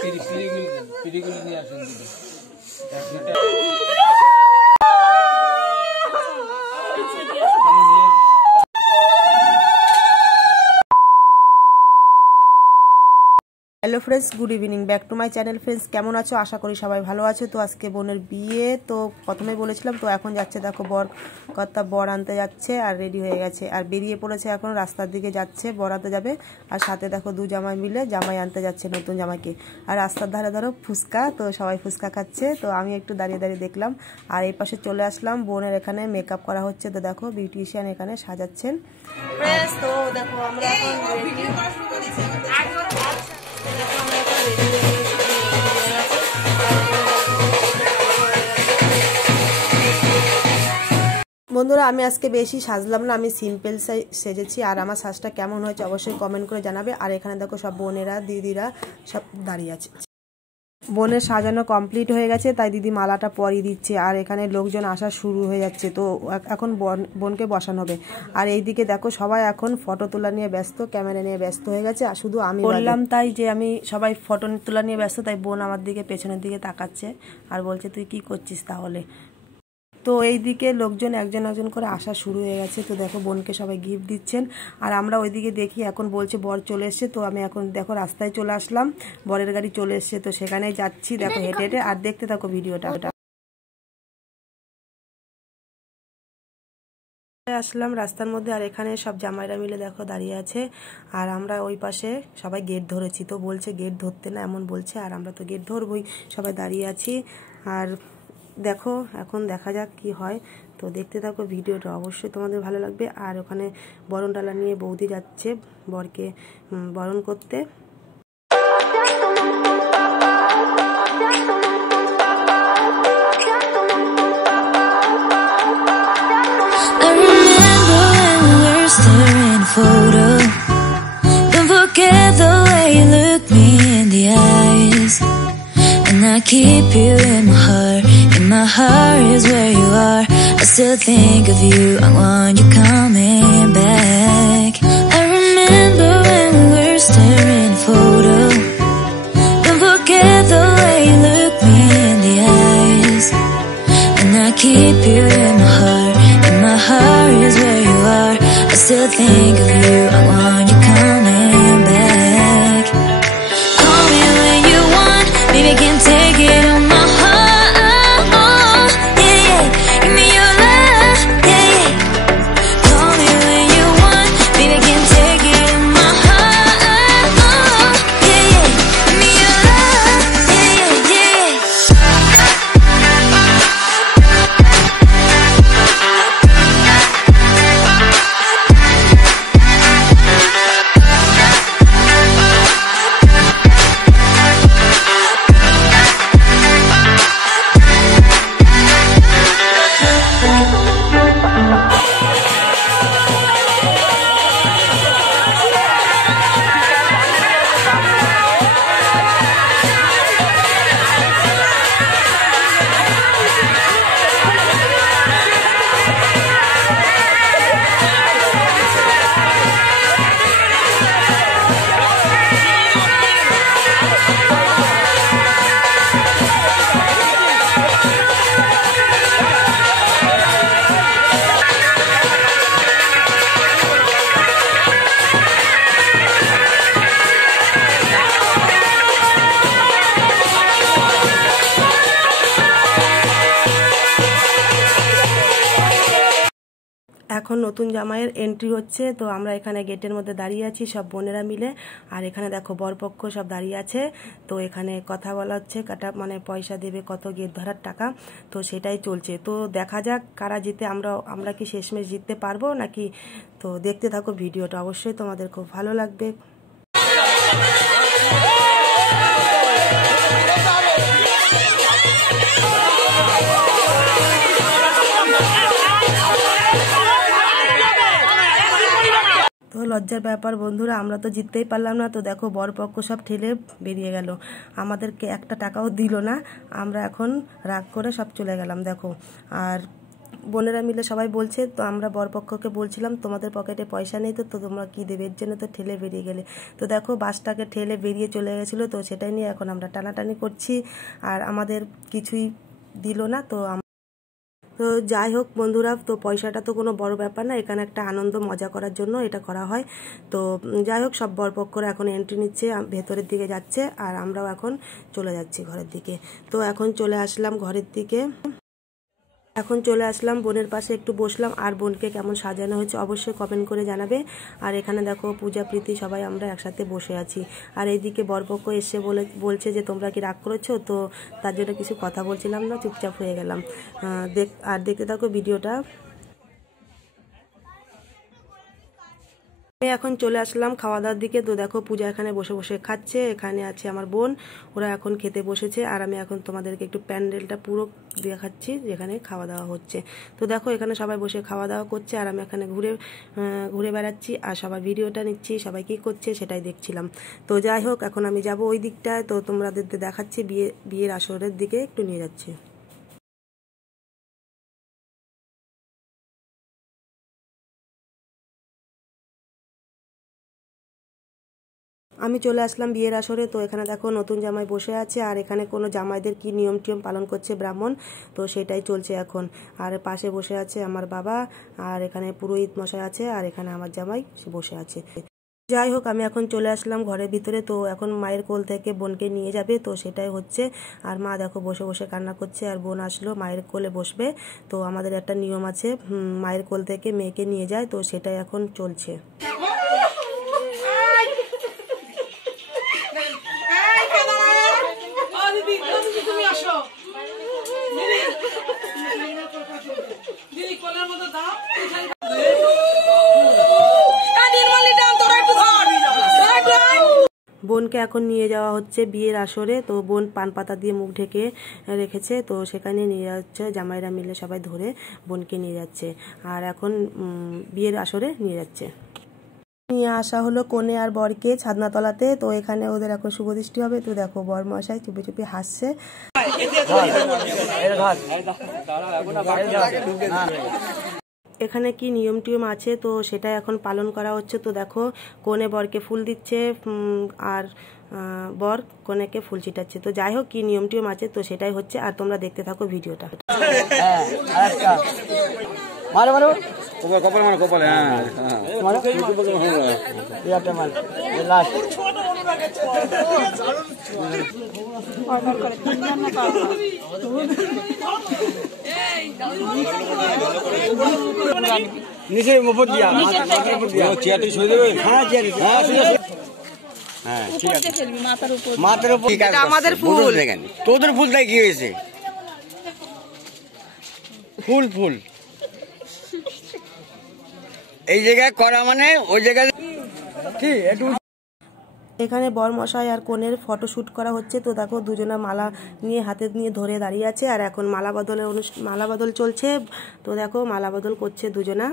পিড়িগুলো নিয়ে আসেন। Hello friends, good evening back to my channel. Friends केमन आछो? आशा करी सबाई भालो आछो। तो आज के बोनेर बिये तो प्रथमेই বলেছিলাম। तो এখন যাচ্ছে দেখো বর কর্তা বর আনতে যাচ্ছে আর রেডি হয়ে গেছে আর বেরিয়ে পড়েছে। এখন রাস্তার দিকে যাচ্ছে, বরাতে যাবে আর সাথে দেখো দু জামাই মিলে জামাই আনতে যাচ্ছে নতুন জামাইকে। আর রাস্তার ধারে ধরো ফুচকা, তো সবাই ফুচকা খাচ্ছে। তো আমি একটু দাঁড়িয়ে দাঁড়িয়ে দেখলাম আর এই পাশে চলে আসলাম। বোনের এখানে মেকআপ করা হচ্ছে, তো দেখো বিউটিশিয়ান এখানে সাজাচ্ছেন। তো দেখো আমরা এখন বন্ধুরা আমি আজকে বেশি সাজলাম না, আমি সিম্পল সেজেছি। আর আমার সাজটা কেমন হয়েছে অবশ্যই কমেন্ট করে জানাবে। আর এখানে দেখো সব বোনেরা দিদিরা সব দাঁড়িয়ে আছে। বোনের সাজানো কমপ্লিট হয়ে গেছে, তাই দিদি মালাটা পরিয়ে দিচ্ছে আর এখানে লোকজন আসা শুরু হয়ে যাচ্ছে। তো এখন বোনকে বসানো হবে। আর এইদিকে দেখো সবাই এখন ফটো তোলা নিয়ে ব্যস্ত, ক্যামেরা নিয়ে ব্যস্ত হয়ে গেছে। আর শুধু আমি বললাম তাই যে আমি সবাই ফটো তোলা নিয়ে ব্যস্ত, তাই বোন আমার দিকে পেছনের দিকে তাকাচ্ছে আর বলছে তুই কি করছিস তাহলে। তো এইদিকে লোকজন একজন একজন করে আসা শুরু হয়ে গেছে। তো দেখো বোনকে সবাই গিফট দিচ্ছেন আর আমরা ওইদিকে দেখি এখন বলছে বর চলে এসছে। তো আমি এখন দেখো রাস্তায় চলে আসলাম, বরের গাড়ি চলে এসছে। তো সেখানেই যাচ্ছি দেখো হেঁটে হেঁটে। আর দেখতে থাকো ভিডিওটা। আসলাম রাস্তার মধ্যে আর এখানে সব জামাইরা মিলে দেখো দাঁড়িয়ে আছে আর আমরা ওই পাশে সবাই গেট ধরেছি। তো বলছে গেট ধরতে না এমন বলছে, আর আমরা তো গেট ধরবই, সবাই দাঁড়িয়ে আছি। আর দেখো এখন দেখা যাক কি হয়। তো দেখতে থাকো ভিডিওটা, অবশ্যই তোমাদের ভালো লাগবে। আর ওখানে বরণ ডালা নিয়ে বৌদি যাচ্ছে বরকে বরণ করতে। Keep you in my heart is where you are. I still think of you, I want you coming back. I remember when we were staring a photo. Don't forget the way you look me in the eyes. And I keep you in my heart is where you are. I still think of you, I want you coming back. Call me when you want, baby, can take it on my heart, yeah, yeah. Give me your love, yeah, yeah. Call me when you want, baby, can take it on my heart, yeah, yeah. Give me your love, yeah, yeah, এখন নতুন জামাইয়ের entry হচ্ছে। তো আমরা এখানে গেটের মধ্যে দাঁড়িয়ে আছি সব বোনেরা মিলে। আর এখানে দেখো বরপক্ষ সব দাঁড়িয়ে আছে। তো এখানে কথা বলা হচ্ছে, কাটা মানে পয়সা দেবে কত গেট ধরার টাকা, তো সেটাই চলছে। তো দেখা যাক কারা জিতে, আমরা কি শেষমেশ জিততে পারবো নাকি। তো দেখতে থাকো ভিডিওটা, অবশ্যই তোমাদের খুব ভালো লাগবে। তো লজ্জার ব্যাপার বন্ধুরা, আমরা তো জিততেই পারলাম না। তো দেখো বরপক্ষ সব ঠেলে বেরিয়ে গেল, আমাদেরকে একটা টাকাও দিল না। আমরা এখন রাগ করে সব চলে গেলাম দেখো। আর বোনেরা মিলে সবাই বলছে, তো আমরা বরপক্ষকে বলছিলাম তোমাদের পকেটে পয়সা নেই, তো তোমরা কী দেবে, এর জন্য তো ঠেলে বেরিয়ে গেলে। তো দেখো বাসটাকে ঠেলে বেরিয়ে চলে গেছিলো, তো সেটাই নিয়ে এখন আমরা টানাটানি করছি, আর আমাদের কিছুই দিল না। তো যাই হোক বন্ধুরা, তো পয়সাটা তো কোনো বড় ব্যাপার না, এখানে একটা আনন্দ মজা করার জন্য এটা করা হয়। তো যাই হোক, সব বরপক্ষরা এখন এন্ট্রি নিচ্ছে, ভেতরের দিকে যাচ্ছে, আর আমরাও এখন চলে যাচ্ছি ঘরের দিকে। তো এখন চলে আসলাম ঘরের দিকে, এখন চলে আসলাম বোনের পাশে, একটু বসলাম। আর বোনকে কেমন সাজানো হয়েছে অবশ্যই কমেন্ট করে জানাবে। আর এখানে দেখো পূজা প্রীতি সবাই আমরা একসাথে বসে আছি। আর এইদিকে বরপক্ষ এসে বলছে যে তোমরা কি রাগ করেছো, তো তার জন্য কিছু কথা বলছিলাম না, চুপচাপ হয়ে গেলাম। আর দেখতে থাকো ভিডিওটা। আমি এখন চলে আসলাম খাওয়া দাওয়ার দিকে। তো দেখো পূজা এখানে বসে বসে খাচ্ছে, এখানে আছে আমার বোন, ওরা এখন খেতে বসেছে। আর আমি এখন তোমাদেরকে একটু প্যান্ডেলটা পুরো দেখাচ্ছি যেখানে খাওয়া দাওয়া হচ্ছে। তো দেখো এখানে সবাই বসে খাওয়া দাওয়া করছে, আর আমি এখানে ঘুরে বেড়াচ্ছি, আর সবার ভিডিওটা নিচ্ছি, সবাই কী করছে সেটাই দেখছিলাম। তো যাই হোক, এখন আমি যাব ওই দিকটায়, তো তোমাদের দেখাচ্ছি বিয়ের আসরের দিকে একটু নিয়ে যাচ্ছি। আমি চলে আসলাম বিয়ের আসরে। তো এখানে দেখো নতুন জামাই বসে আছে, আর এখানে কোনো জামাইদের কি নিয়ম টিয়ম পালন করছে ব্রাহ্মণ, তো সেটাই চলছে এখন। আর পাশে বসে আছে আমার বাবা, আর এখানে পুরোহিত মশাই আছে, আর এখানে আমার জামাই সে বসে আছে। যাই হোক, আমি এখন চলে আসলাম ঘরের ভিতরে। তো এখন মায়ের কোল থেকে বোনকে নিয়ে যাবে, তো সেটাই হচ্ছে। আর মা দেখো বসে বসে কান্না করছে, আর বোন আসলো মায়ের কোলে বসবে। তো আমাদের একটা নিয়ম আছে, মায়ের কোল থেকে মেয়েকে নিয়ে যায়, তো সেটাই এখন চলছে। বোনকে এখন নিয়ে যাওয়া হচ্ছে বিয়ের আসরে। তো বোন পান পাতা দিয়ে মুখ ঢেকে রেখেছে, তো সেখানে নিয়ে যাচ্ছে, জামাইরা মিলে সবাই ধরে বোনকে নিয়ে যাচ্ছে, আর এখন বিয়ের আসরে নিয়ে যাচ্ছে। নিয়ে আসা হলো কনে আর বরকে ছাদনাতলাতে। তো এখানে ওদের এখন শুভদৃষ্টি হবে। তো দেখো বর মশাই চুপি চুপি হাসছে। এখানে কি নিয়ম টিয়ম আছে, তো সেটা এখন পালন করা হচ্ছে। তো দেখো কনে বরকে ফুল দিচ্ছে, আর বর কনেকে ফুল ছিটাচ্ছে। তো যাই হোক, কি নিয়ম টিয়ম আছে, তো সেটাই হচ্ছে, আর তোমরা দেখতে থাকো ভিডিওটা। নিচে উপর দিয়া চেয়ারটি সই দেবে। হ্যাঁ হ্যাঁ ঠিক আছে, মাথার উপর আমাদের ফুল দেখেন, তোদের ফুলটাই কি হয়েছে, ফুল ফুল এই জায়গায় করা মানে ওই জায়গায় কি একটু। এখানে বর মশাই আর কনের ফটো শুট করা হচ্ছে। তো দেখো দুজনা মালা নিয়ে হাতে নিয়ে ধরে দাঁড়িয়ে আছে, আর এখন মালা বদল চলছে। তো দেখো মালা বদল করছে দুজনা।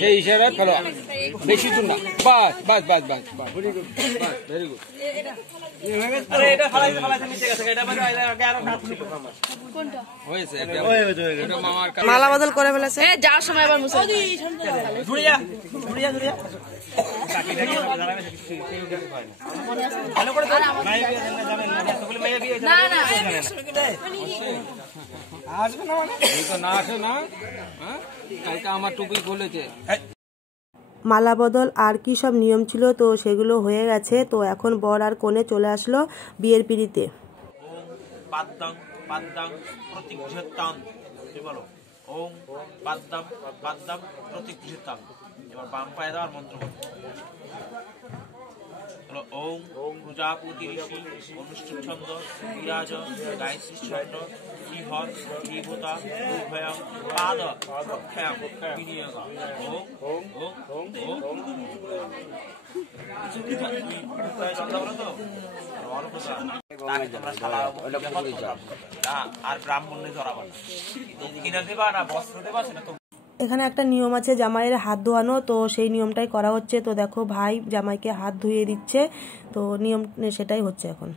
সেই হিসাবে ফেলো, বেশি দূর না, বাস বাস বাস বাস বাস, ভেরি গুড। মালা বদল করে ফেলেছে, যাওয়ার সময় আবার আসবে না মানে না আসে না, কালকে আমার টুপি খুলেছে। মালা বদল আর কি সব নিয়ম ছিল, তো সেগুলো হয়ে গেছে। তো এখন বর আর কনে চলে আসলো বিয়ের পিড়িতে। পাদ্দাং পাদ্দাং প্রতিঘ্যতাং, কি বলো, ওম পাদ্দাম পাদ্দাম প্রতিঘ্যতাং। এবার বাম পায়ে দেওয়ার মন্ত্র হলো ওম প্রজাপতি ঋষি অনুষ্ঠিত ছন্দ বিরাজ গায়ত্রী ছন্দ শ্রীহর শ্রীভূতা উভয়ং পাদ প্রক্ষায়াম বিনিয়োগ ওম ওম ওম ওম আর ব্রাহ্মণে ধরাবো না কিনা দেবা না বস্ত্র দেবা সেটা তো। এখানে একটা নিয়ম আছে জামাইয়ের হাত ধোয়ানো, তো সেই নিয়মটাই করা হচ্ছে। তো দেখো ভাই জামাইকে হাত ধুয়ে দিচ্ছে, তো নিয়ম সেটাই হচ্ছে এখন।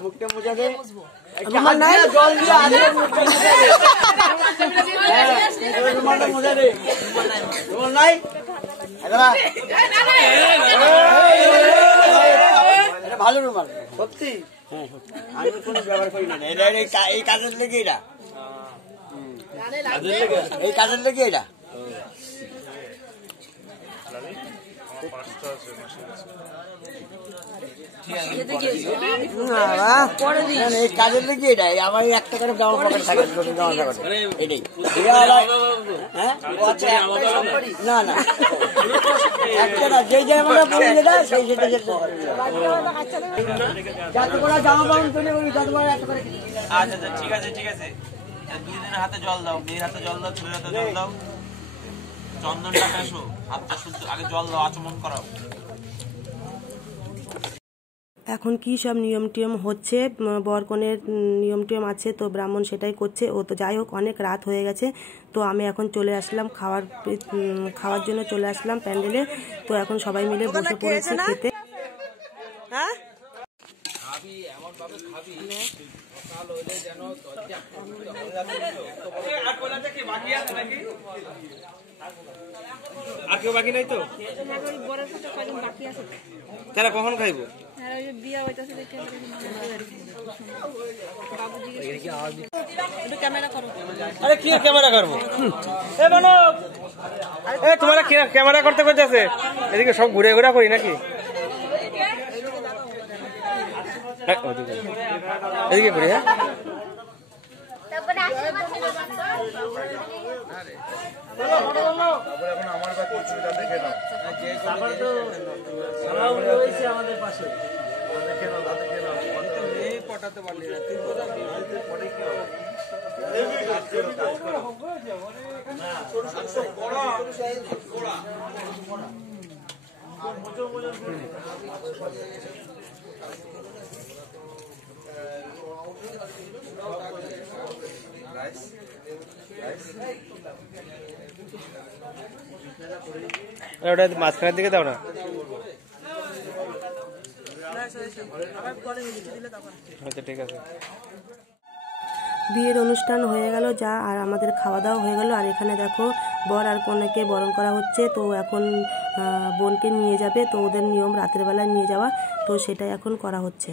মুখটা মুছে দে ভালো রুমাল সত্যি। আমি কোনো ব্যবহার করি না, এই কাজের লেগে এটা, এই কাজের লেগে এটা। এই কাজের লেগে এটা আমার 1 টাকার জামা পকেট থাকে, এটাই না না একটা না, যে জামাটা পরে যেটা সেই সেটা যত বড় জামা পাউন তৈরি ওই যত বড় একটা করে। আচ্ছা আচ্ছা ঠিক আছে ঠিক আছে, 2 দিনের হাতে জল দাও, মেয়ের হাতে জল দাও, ছেলের হাতে জল দাও, চন্দনটা মেশো, হাতটা শুদ্ধ আগে জল দাও, আচমন করাও। এখন কি সব নিয়ম টিয়ম হচ্ছে, বরকনের নিয়ম টিয়ম আছে, তো ব্রাহ্মণ সেটাই করছে। ও তো যাই হোক অনেক রাত হয়ে গেছে, তো আমি এখন চলে আসলাম খাওয়ার জন্য চলে আসলাম প্যান্ডেলে। তো এখন সবাই মিলে বসে পড়েছে খেতে। আর কেউ বাকি নাই তো? তারা কখন খাইব? আরে কি ক্যামেরা করবো? তোমরা ক্যামেরা করতে করতেছে, এদিকে সব ঘুরে ঘুরা করি নাকি? এদিকে ঘুরি। হ্যাঁ আমাদের পাশে পটাতে পারলি না তুই ওটা মাঝখানের দিকে দাও না। আচ্ছা ঠিক আছে। বিয়ের অনুষ্ঠান হয়ে গেল যা, আর আমাদের খাওয়া দাওয়া হয়ে গেল। আর এখানে দেখো বর আর কনেকে বরণ করা হচ্ছে। তো এখন বোনকে নিয়ে যাবে, তো ওদের নিয়ম রাতের বেলায় নিয়ে যাওয়া, তো সেটাই এখন করা হচ্ছে।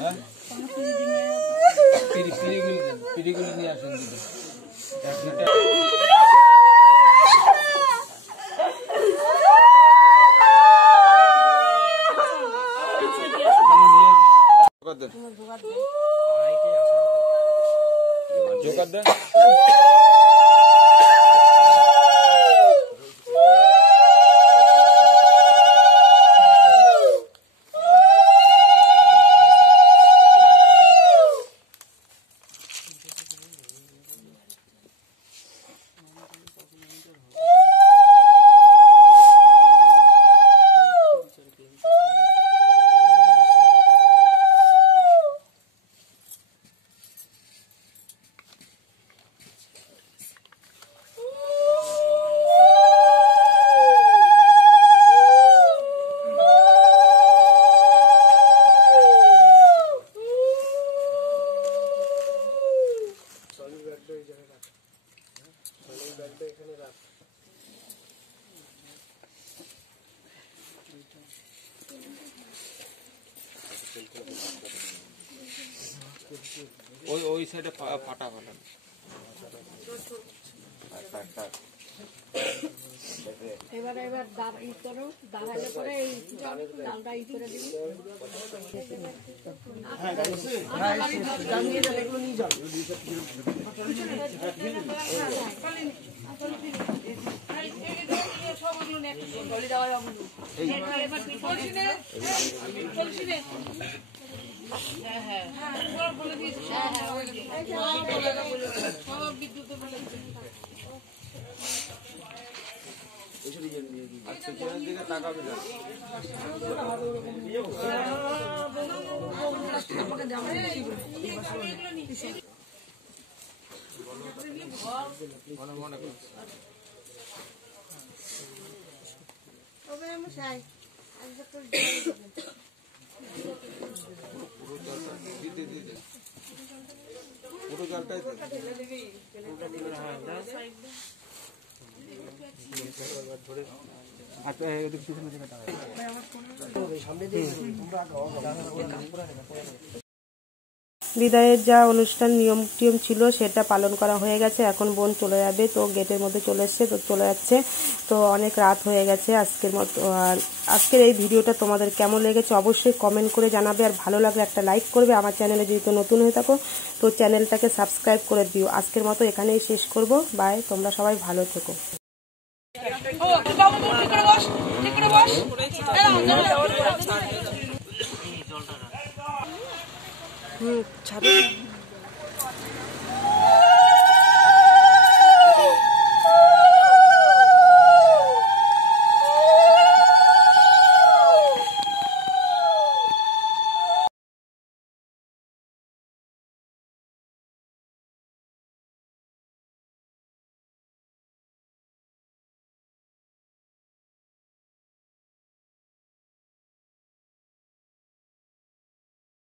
হ্যাঁ পিড়িগুলি নিয়ে আসেন দিদি। জোগাড় দেন। ওই সাইডে ফাটা ফেলেন। এবার ই করো, দাঁড়ালে পরে এই ডালটা ই করে দিবি। দিকে তাকাবে না। মনে করছি পুরো জলটাই বিদায়ের যা অনুষ্ঠান নিয়ম টিয়ম ছিল সেটা পালন করা হয়ে গেছে। এখন বোন চলে যাবে, তো গেটের মধ্যে চলে এসছে, তো চলে যাচ্ছে। তো অনেক রাত হয়ে গেছে আজকের মতো। আর আজকের এই ভিডিওটা তোমাদের কেমন লেগেছে অবশ্যই কমেন্ট করে জানাবে, আর ভালো লাগলে একটা লাইক করবে। আমার চ্যানেলে যদি নতুন হয়ে থাকো তো চ্যানেলটাকে সাবস্ক্রাইব করে দিও। আজকের মতো এখানেই শেষ করব। বাই, তোমরা সবাই ভালো থেকো। ছাড়ো।